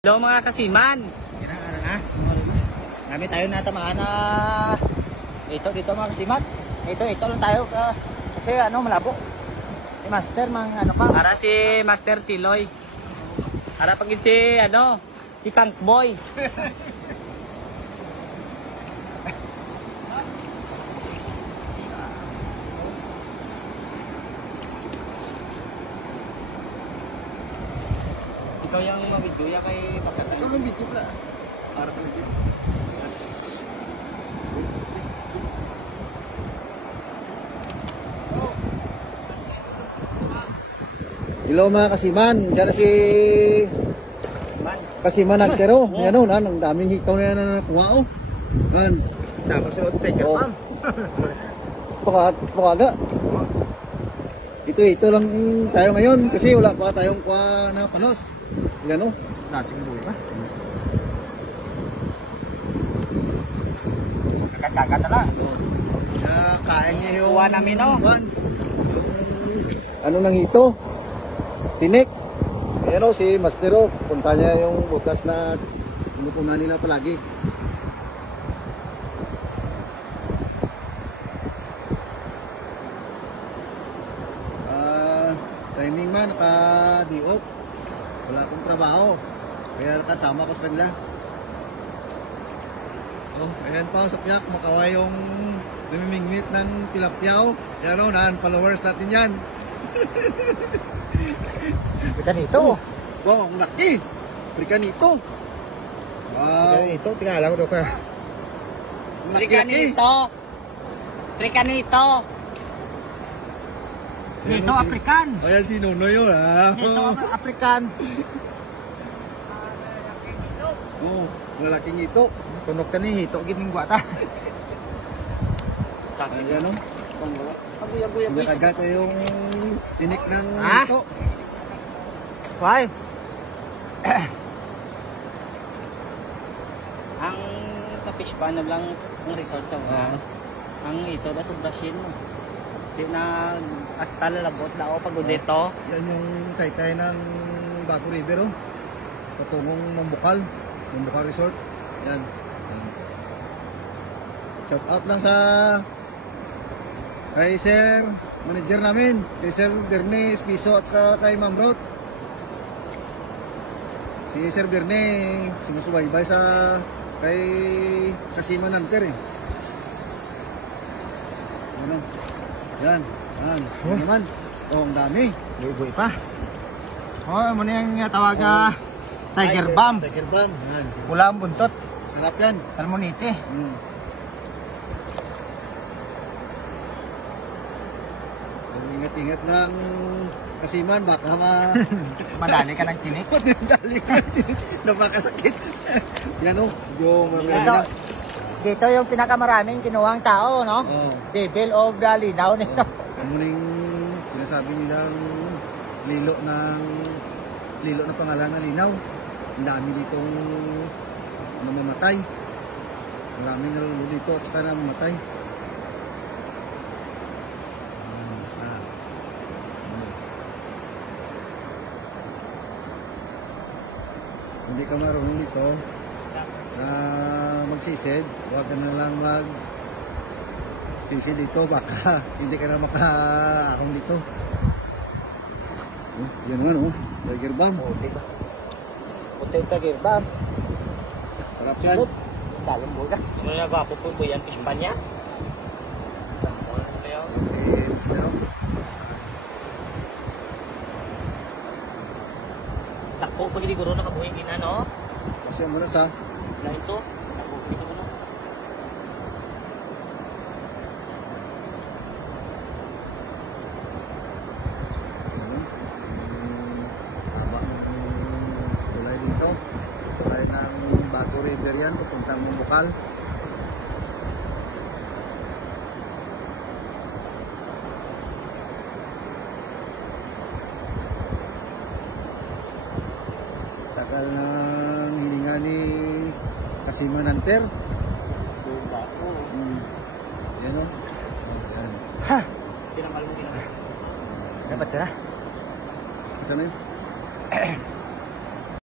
Hello mga kasiman. Namin tayo natamaan na ito dito mga kasiman. Ito lang tayo kasi malabo. Si Master ano pa? Para si Master Tiloy. Para pagin si si Punk Boy. Ikaw yung mabidyo ya kay Bakatan. Ito yung video pala. Para pala video. Hello mga kasiman. Diyan na si Kasiman Nagtero. Yan o, ang daming hitaw na yan na nakuha o. Yan. Tapos yung Tiger Palm. Pakaga. Ito lang tayo ngayon kasi wala pa tayong kuha na panos. Yan o. Nasing buhay pa. Kagat-kagat na. Kain niya yung Kuha namin o. Ano nang hito? Tinik. Ayan o, si Master o. Punta niya yung butas na pinupunan nila palagi. Timing man, naka-day off. Wala akong trabaho. Kaya nakasama ko sa kanila. Oh, ayan pa sa piyak. Makawa yung namimingwit ng tilapyaw. Yan o, followers natin yan. Prikanito. Wow, ang laki. Prikanito. Wow. Prikanito, tingala ko doon ka. Prikanito. Ito, African. Ayan si Nonoy yun, ha? Ito, African. Oh, malaking ito. Tunok ka ni hito, gining guwata. Ayan o. Nakagat yung tinik ng hito. Why? Ang sa fish pan na lang ang resort sa ang ito na sa Brazil mo. Di na hasta lalabot na o pagod dito. Yan yung taytay ng Bago River o. Patungong Mambukal Resort. Yan. Shout out lang sa kay Sir Manager namin, kay Sir Berne Espiso at sa kay Ma'am Rod. Si Sir Berne sumusubaybay sa kay Kasiman Hunter eh. Ano? Yan. Yan. Oh. Naman. Oh, ang dami. Buhay pa. Oh, muna yung tawag Tiger Balm. Tiger Balm. Yan. Pula ang buntot. Sarap yan. Salmonite. Ingat-ingat lang Kasiman, baka madali ka ng tinik. Madali ka ng tinik. Napakasakit. Yan o. Dito yung pinakamaraming kinuhang tao, no? Oh. Devil of the Linaw nito. Muling sinasabi nilang lilo na pangalan ng Linaw. Ang dami ditong namamatay. Maraming nalulo dito at saka namamatay. Hindi ka marunong dito na magsisid, huwag ka na lang magsisid dito, baka hindi ka na makaahong dito. Yan naman Tiger Balm. Puti Tiger Balm. Sarap yan. Dalang bola. Ano na ba po yan fish pan niya? Si Mr. Tako pag hindi guro nakabuhin gina no? Kasi muna sa na ito, tako pag hindi guro. habang tulay dito, tulay ng Bago River yan, papuntang Mambukal. Tagal ng hininga ni Kasiman Hunter. Yan o. Ha! Pinanggal mo. Dapat na. Ito na yun.